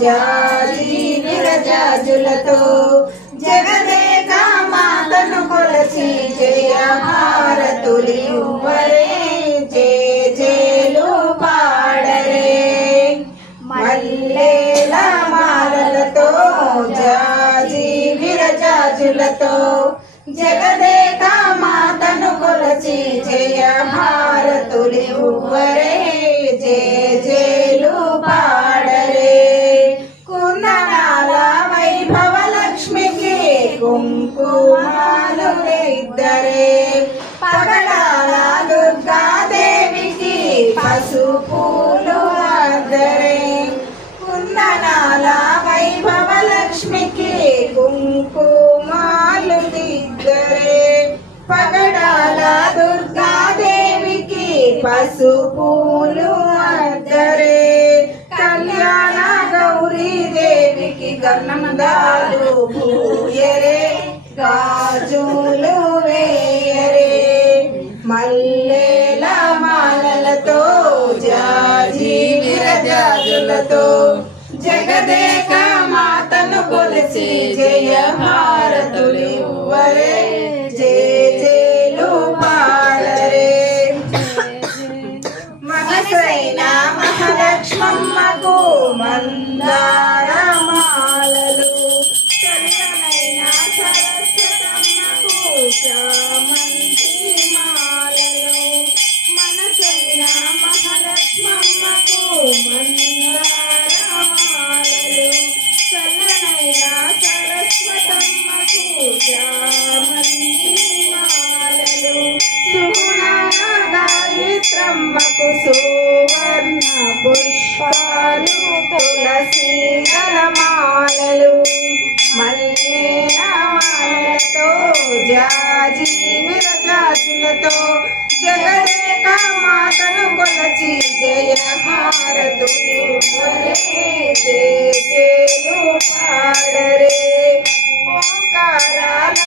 జాజి విరజాజులతో జగదేక మాతను కొలచి జయ హారతులివ్వరే జేజేలు పాడరే మల్లెల మాలలతో జాజి విరజాజులతో జగదేక మాతను కొలచి జయ హారతులివ్వరే జేజేలు పాడరే కుందనాల వైభవ లక్ష్మికి కుంకుమాలు ఇద్దరే పగడాల దుర్గాదేవికి పసుపులు అద్దరే కుందనాల వైభవ లక్ష్మికి కుంకుమాలు ఇద్దరే పగడాల దుర్గాదేవికి పసుపులు అద్దరే కళ్యాణ గౌరీ దేవికి గన్నమదాలు పూయరే గాజులు వేయరే మల్లెల మాలలతో జాజి విరజాజులతో జగదేక మాతను కొలిచి జయ హారతులివ్వరే జేజేలు పాడరే మనసైన మహాలక్ష్మమ్మకు మందార మాలలు చల్లనైన సరస్వతమ్మకు చామంతి మాలలు మనసైన మహాలక్ష్మమ్మకు మందార మాలలు చల్లనైన సరస్వతమ్మకు చామంతి మాలలు సుగుణాల గాయత్రమ్మకు సువర్ణ పుష్పాలు తులసి మాలలు మల్లెల మాలలతో జాజి విరజాజులతో జగదేక మాతను కొలచి జయ హారతులివ్వరే జయ